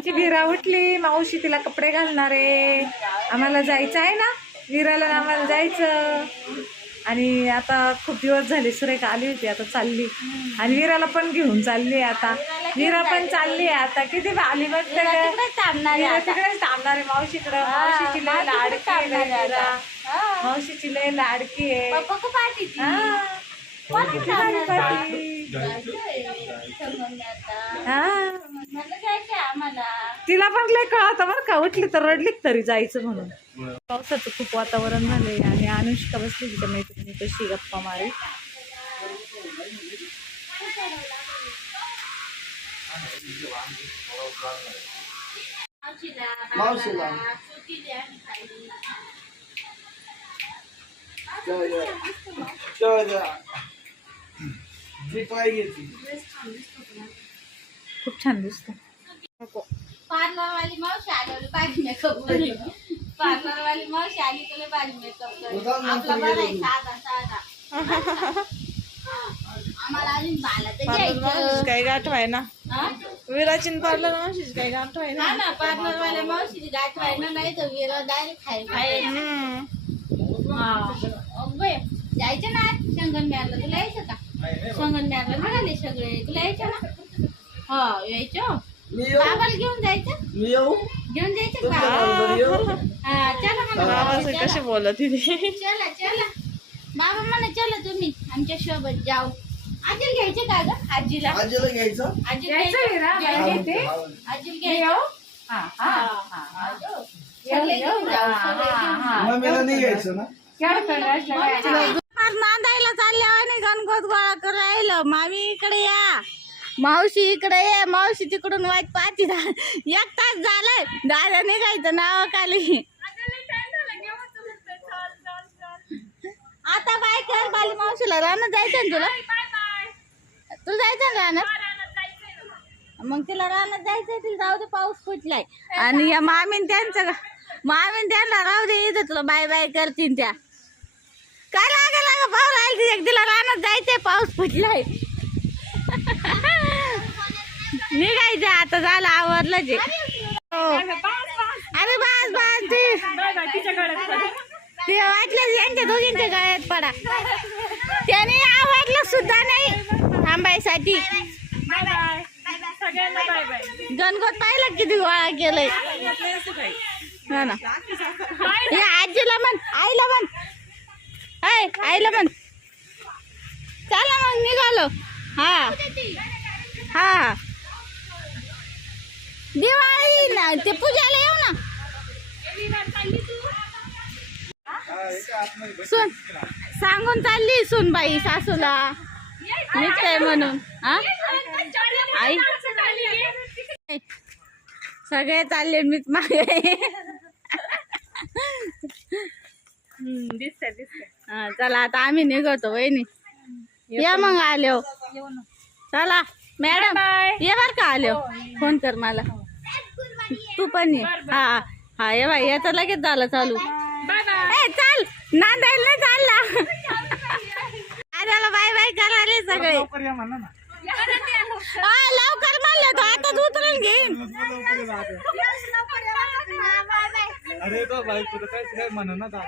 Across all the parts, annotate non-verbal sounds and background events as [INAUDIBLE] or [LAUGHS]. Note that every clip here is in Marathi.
आमची विरा उठली. मावशी तिला कपडे घालणार आहे. आम्हाला जायचं आहे ना? विराला आम्हाला जायचं. आणि आता खूप दिवस झाले सुरेखा आली होती आता चालली. आणि विराला पण घेऊन चालली आता. विरा पण चालली आहे आता. किती आली बघ तिकडेच थांबणार आहे मावशीकडं मावशीची लय लाडकी. मावशीची लय लाडकी आहे. तिला पण लय कळतं बरं का उठली तर रडली तरी जायचं म्हणून. पावसाचं खूप वातावरण झालंय आणि अनुष्का बसली तिच्या मैत्रिणी कशी गप्पा मारी. मावशीला. जी काय घेतली खूप छान दिसतो. पार्लरवाली मावशी आली भाजी मेकअप पार्लरवाली मावशी आली तुला भाजी मेकअप आपला आहे गेलो. साधा साधा. आम्हाला अजून बाला गाठवाय ना. हा? विराची पार्लर मावशीच काही गाठवाय ना. हा ना पार्लरवाल्या मावशीची गाठ व्हायला नाही तर वेळ डायरेक्ट खाय खाय हम्म. जायचं ना संगनमेरला तुला यायचं का? संगनमेरला मिळाले सगळे. तुला यायचं ना? हो यायचं? मी येऊ? बाबाला घेऊन जायचं? मी येऊ? घेऊन जायचं का? बरोबर येऊ? हा चला म्हणा. बाबा चला. कशी बोलत होती? चला चला. बाबा म्हणा चला तुम्ही. आमच्यासोबत जाऊ. आजीला घ्यायचे का ग? आजीला. आजीला घ्यायचं? आजीला यायचं घ्यायचं? घ्यायचं? बाई घेते. आजीला घ्यायचं. हा, हा, हा, हा. सगळे घेऊन जाऊ, हा, सगळे हा, घेऊन हा. मम्मीला नाही घ्यायचं ना? फार चालले आणि गणगोत गोळा करून राहिलं. मामी इकडे या. मावशी इकडे ये. मावशी तिकडून वाईट पाहती. दा- एक तास झालाय. दादा निघायचं नाव खाली आता बाय कर बाली मावशीला. रानात जायचं ना तुला? तुला जायचं ना रानात? मग तिला रानात जायचंय तिला जाऊ दे पाऊस फुटलाय. आणि या मामीन त्यांचं मामीन त्यांना राहू दे इथं. तुला बाय बाय करतील त्या. काय लागा लागा पाऊस? राहील एक दिला रानात जायचंय पाऊस फुटलाय निघायचं आता झालं आवरलं जे. हो. अरे बस बास ते. ते वाटलं यांच्या दोघींच्या गळ्यात पडा. त्याने आवडलं सुद्धा नाही थांबायसाठी. गणगोत पाहिलं किती गोळा केलंय? ना. आजीला म्हण आईला म्हण आय आईला पण. चला मग निघालो. हा. हा. दिवाळी ना ते पूजाला येऊ ना. सुन सांगून चालली सुनबाई सासूला. निघताय म्हणून. हा? आई. सगळे चालले मीच मागे. दिसत दिसत हा चला आता आम्ही निघतो वहिनी. या मग आलो चला. मॅडम ये बर का आलो फोन कर मला. तू पण ये. हा हा ये बाई याचा लगेच झालं चालू. ए चाल. नांदायला नाही चालला. अरे बाय बाय करायले सगळे. लवकर या म्हणा ना. हा, लवकर म्हणलं तो आताच उतरून घेईन. अरे तो बाई तुला काय काय म्हणा ना दा.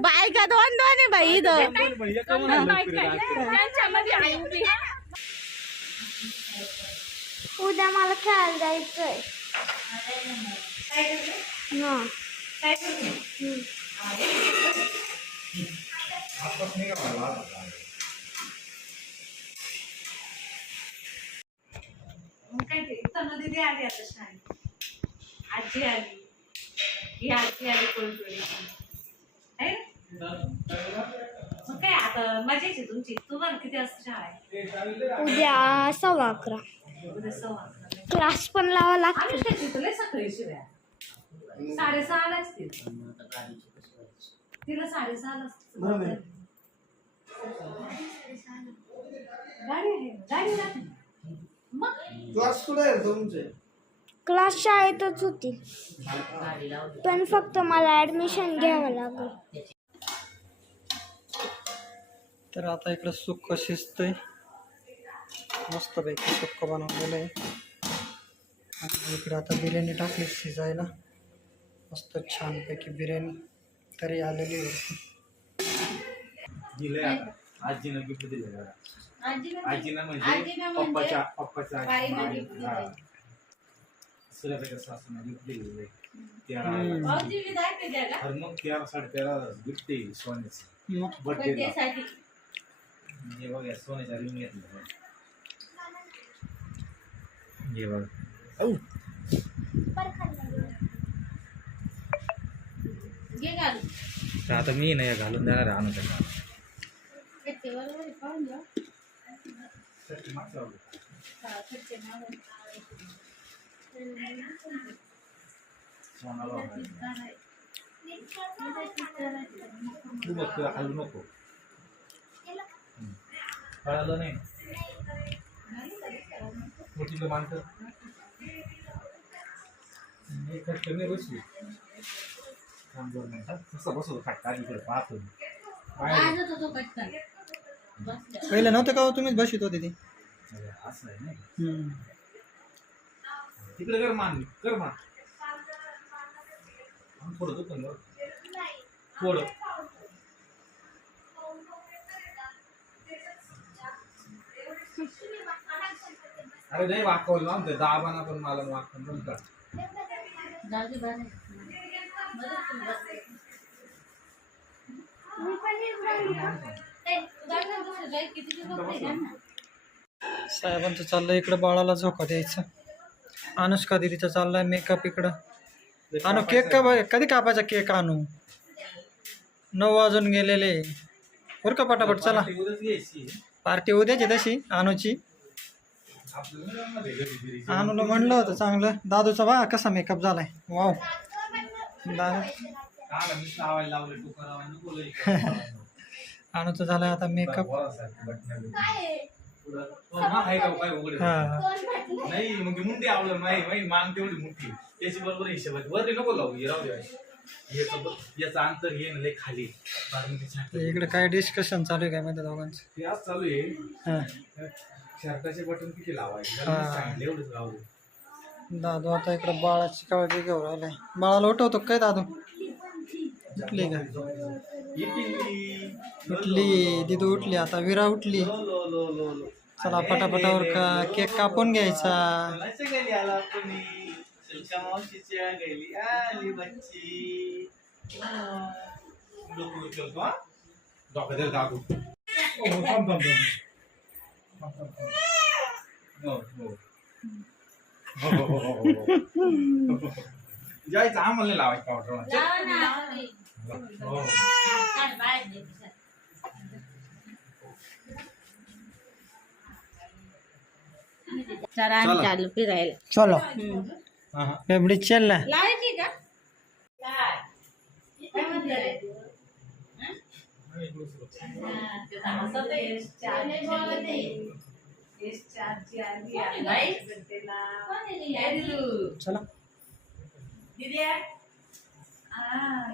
बायका दोन दोन आहे बाई इथं. म्हणा. उद्या मला खेळायला जायचंय. हा. मग काय ते? तनु दीदी आली आता शाळेत. आजी आली. ही आजी आली कोणतरी है? ना? मग काय आता मजाची तुमची. तुम्हाला किती शाळा आहे? उद्या सव्वा अकरा. उद्या सव्वा अकराला. क्लास पण लावा लागतो. आम्ही त्याची तुला सकाळी शिव्या. साडेसहाला असतील. तिला साडेसहाला नाही. गाडी आहे. गाडी राहते. मग? क्लास कुठे आहे तुमचे? क्लास शाळेतच होती. पण फक्त मला ऍडमिशन घ्यावं लागेल. तर आता इकडं सुक्क शिजतंय मस्तपैकी सुक्क बनवलेलं आहे. आणि इकडे आता बिर्याणी टाकली शिजायला. मस्त छानपैकी बिर्याणी तरी आलेली होती. आजीनं गिफ्ट दिलं आजीनं म्हणजे? आजीनं म्हणजे पप्पाच्या पप्पाच्या हा. दिलंय. सूर्यापेक्षा सासूनं गिफ्ट दिलेलं आहे तेरा हम्म. भाऊजी बी दाखवते का? अरे मग तेरा साडेतेरा गिफ्ट आहे सोन्याचं मग बर्थडे बर्थडेसाठी. हे बघा सोन्याच्या रिंग घेतलं हे बघ घे घालून. तर आता मी नाही घालून देणार आहे त्याला कट्टे बरोबर आहे, पाहून घ्या. हा, कट्टे मागून. तू बघ तुला हलू नको हम्म. कळालं नाही मोठीला मानतं कमी बसू थांब दोन मिनिटं. कसं बसवतो फटका इकडे पाहतो. पहिले नव्हते का हो तुम्हीच बशीत होते ते असं आहे ना हम्म. तिकडे कर मान कर मान. थोडं थोडं अरे नाही वाकवलं ना ते दाबाना पण मला वाकवून पण. साहेबांचं चाललंय इकडं बाळाला झोका द्यायचं. अनुष्का दिदीचं चाललंय मेकअप इकडं. आणू केक का बघ कधी कापायचा केक आणू नऊ वाजून गेलेले. बरं का पटापट? चला. पार्टी उद्याच तशी बिरी आणूला म्हणलं होतं चांगलं. दादूचा बा कसा मेकअप झालाय? वाव दादू. आणूचं [LAUGHS] झालाय आता मेकअप उघडे. हा. नाही मग मुंडी आवडलं मान तेवढी मोठी. त्याची बरोबर हिशोबात वरती नको लावू हे राहू द्या याचं अंतर हे लय खाली. इकडे काय डिस्कशन चालू आहे काय माहिती दोघांचं? ते आज चालू आहे. हा. शर्टाचे बटन किती लावायचे? हा. एवढंच लावू. दादू आता इकडे बाळाची काळजी घेऊन राहिलाय. बाळाला उठवतो काय दादू? उठली का. उठली दिदू उठली आता विरा उठली. लो, लो, लो, लो, लो. चला पटापटावर का केक कापून घ्यायचा? कोणाच्या घरी आला कोणी? चल, आम्ही चला. फिरायला चलो हम्म. हा, हा. बेबडी चल ना लावायची का काय म्हणते रे? चला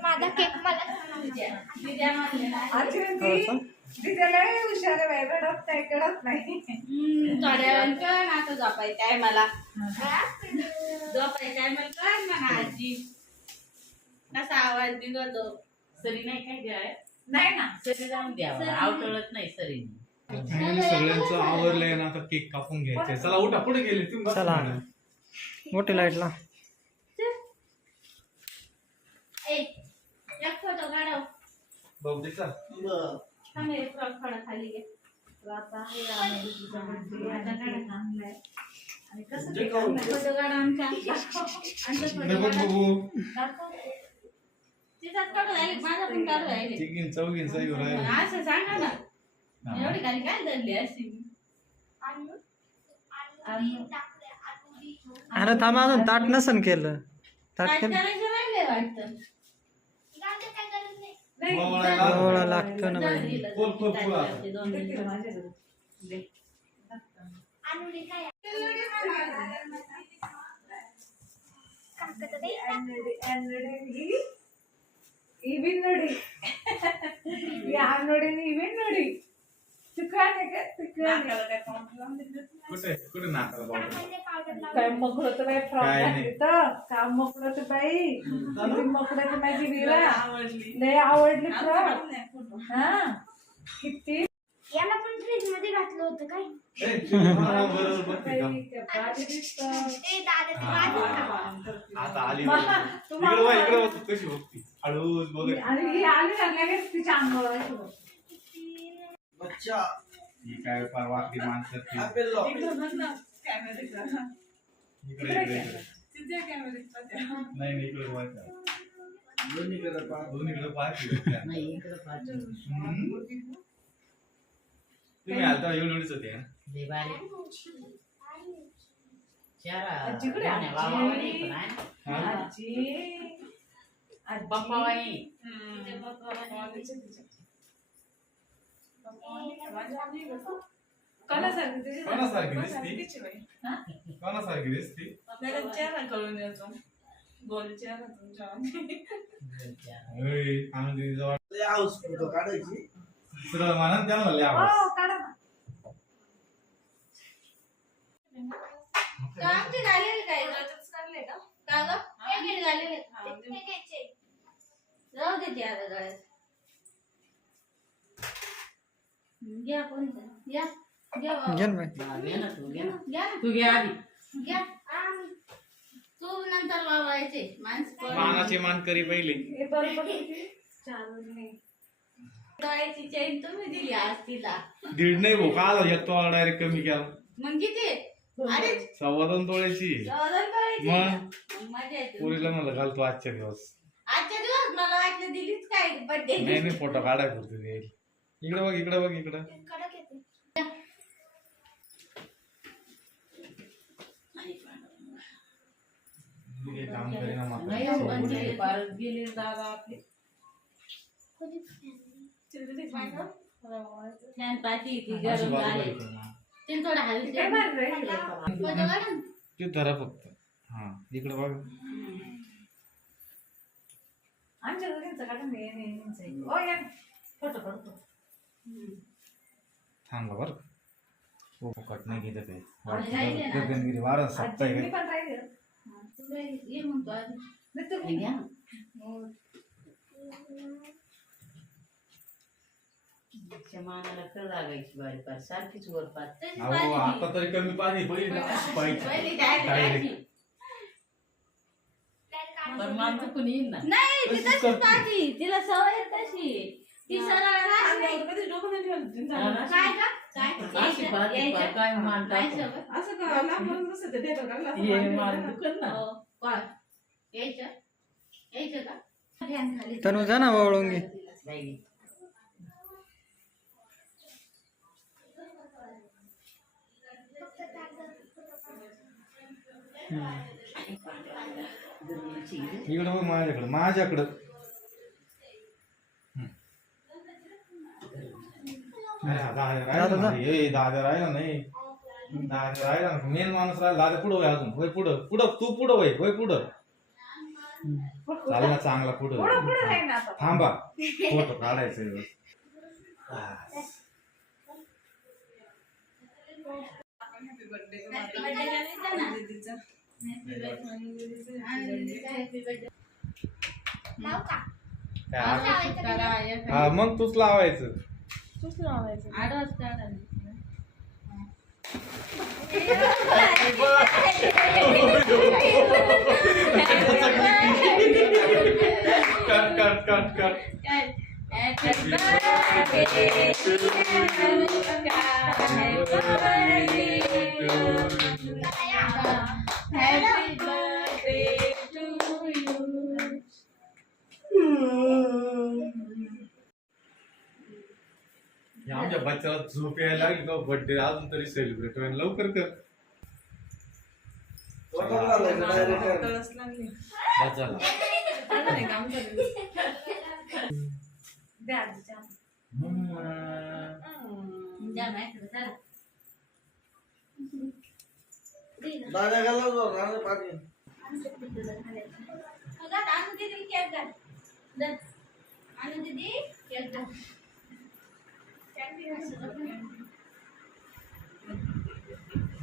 माझा केक मला आजी म्हणती, लय हुशार आहे बाई, रडत नाही कडत नाही. थोड्या वेळ कळ आता आहे मला. आहे मला कळ म्हणा आजी. कसा आवाज सरी नाही काय द्याय नाही ना. सरी जाऊन द्यावा आवटळत नाही सरी. सगळ्यांचं आवरलंय ना आता केक कापून घ्यायचे चला. उठा पुढे गेले तुम्ही चला. मोठी लाईटला. एक फोटो काढव. दे खाली आता आणि कसं. तिचाच काढू राहिले माझा पण काढू राहिले. चिकीन चौघीन सही राहील असं सांगा ना. एवढी काय धरली अशी? अरे थांबा अजून ताट नसन केलं. ताट काय केलं. करायचं राहिले वाटतं. ओवाळा लागतो ना बाई. दिलं. खोल, खोल, खोल आता. ते कुठे कुठे नाकाला बाबा काय मकडं तर बाई फ्रॉक काय नाही. घातली तर का मकडं तर बाई किती मकडं तर माझी विरा लय आवडली फ्रॉक हा किती याला पण फ्रीजमध्ये घातलं होतं काय ए, हा, बरोबर बघते का? बाई, त्या भारी दिसतं. ए दादा ते घातलं आता आली मा, बघ. तुम्हाला- इकडं बघ, इकडं बघ, कशी बघती हळूच आणि ही आली ना लगेच तिच्या अंगावर अशी बघ. ही काय माणसं. इकडे इकडे. इकडे नाही नाही इकडे बघायचं दोन्हीकडे पाहते नाही इकडं पाहतो तुम्ही आता एवढीच होते कोणासारखी तुझी? कोणासारखी दिसती? हा? कोणासारखी दिसती? आपल्याला चेहरा कळून येतो गोल चेहरा तुमच्या ओय, आनंदी जवळ हाऊस फोटो काढायची? सरळ म्हणून त्यांना लय हो, आवड काढा ना. आमची झालेली काय? का? ग? एक झालेली ते घ्यायचे. जाऊ दे ती आता गळ्यात. घ्या पण घ्या. घ्या बाबा. घे ना बाई. हा, घे ना तू घे ना घ्या. ना तू घे आधी. घ्या. तू नंतर वावायचे माणसं मानाची मान करी पहिली. हे बरोबर किती? चालू नाही. डोळ्याची चेन तुम्ही दिली आज तिला. दीड नाही भाऊ का एक तोळा डायरेक्ट कमी केला. मग किती? अरे. सव्वा दोन तोळ्याची. चौदा मग? मजा येते. पुरीला म्हणलं घाल तू आजच्या दिवस. आजच्या दिवस मला वाटलं दिलीच काय बर्थडे नाही नाही फोटो काढाय पुरते ते इकडे बघ इकडे बघ इकडे कडक येते. काम करीना नाही मात्र. पुढे परत गेली दादा आपली फॅन पाठी ती गरम झाले थोडं. ते धरा फक्त हा इकडे बघ आमच्या या. फोटो काढतो. थांबला बर. हो कट नाही घेत ते. गगनगिरी वारा सप्ताह आजी, मी पण राहिले. तू काय ये म्हणतो आधी नाही, तुम्ही- हे. घ्या मानाला कळ लागायची बारी पार. सारखीच वर पार. आता तरी कमी पाणी पहिली पाहिजे माणसं कोणी येईन ना? नाही तिला सवय तशी. ती सरळ राहत नाही. कधी डोकं नाही ठेवलं हा ना? काय का काय अशी यायचं- पाहते यायचं? पार काय मान काय टाकून. सोबत? असं का लांबून नसतं ते ढेकळं लागलं असं ये मागे मान वळलं. दुखन ना हो. काय? यायचं यायचं का फॅन खाली तनु जा ना वळून घे. इकडे बघ माझ्याकडे माझ्याकडं हा दादा राहिला नाही. दादा राहिला ना मेन माणूस राहिला दादा पुढं वय अजून. होय पुढं. पुढं तू पुढं वय होय पुढं. चालला चांगला पुढं. थांबा. फोटो काढायचं हा मग तूच लावायचं. చూసి రావాలి ఆడో వస్తాడండి Happy birthday to you. Happy birthday. आमच्या बच्चाला झोप यायला लागली तो बर्थडे अजून तरी सेलिब्रेट होईल लवकर कर. कळस लागली. बच्चाला चांगलं नाही काम. दादा गेला पाणी दीदी केक घाल. दे. आणू दीदी केक घाल.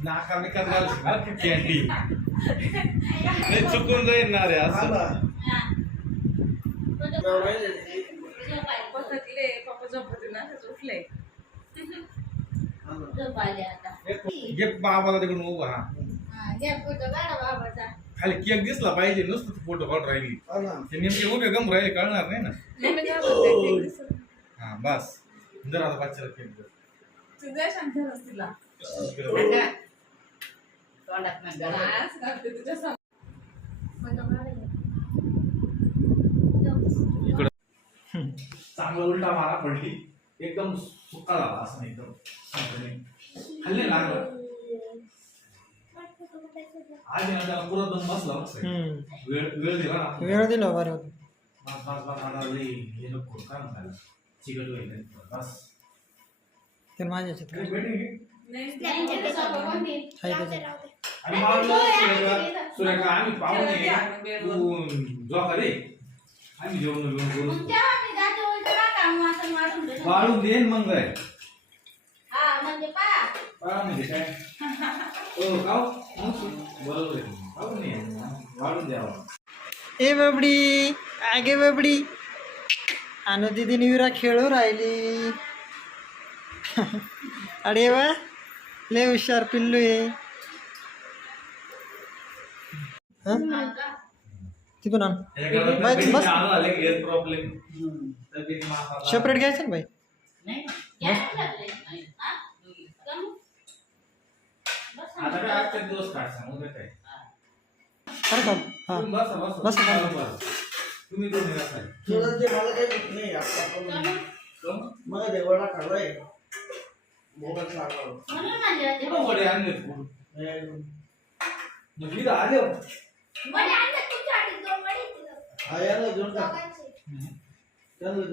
नाका करणार कॅन्डी नाही चुकून जाईल ना रे हा असं. ते. हा बाबाला तिकडून उभा हा हा, खाली केक दिसला पाहिजे नुसतं फोटो काढून राहिली. ते नेमके उभे गम राहिले कळणार नाही ना. हा बस. तुझ्या शांत राहा तिला इकडे बघ. नका. तोंडात. आज करते तुझ्या समोर. चांगला उलटा मारा पडली एकदम सुका झाला असं नाही एकदम. खाल्ले लागलं आज ना त्याला पुरा दम बसला. हम्म. वेळ वेळ दिला ना वेळ दिला बरं बस बस बस आता लई हे नको काय म्हणतात चिकट होईल बस माझ्या दे, दे. आणि मारलं सुरेखा आम्ही आम्ही बेडवर. तू आम्ही जेवण जेवण करू देन मग काय हा म्हणजे पा पहा म्हणजे काय हो का बरोबर आहे नाही वाढून द्यावा ए बाबडी आगे बाबडी अनु दिदीने विरा खेळू राहिली. अरे वा लय हुशार पिल्लू आहे. हं? तिथून आण. बस, बस. प्रॉब्लेम सेपरेट घ्यायचं ना बाई? हा? कम. बस. हा तुम्ही. तुम्ही दोन्ही बसा तुला ते मला काही माहीत नाही आता आपण- कम? मला देवाला खाल्लाय मोबाईल लागला म्हणून म्हणले होते कुठं वडे आणले तू? नाही. मग इथं आले हो. वडे आणले तुमच्या हातात दोन वडे आहेत तिथं. हा याला घेऊन टाक दोघांचे. त्याला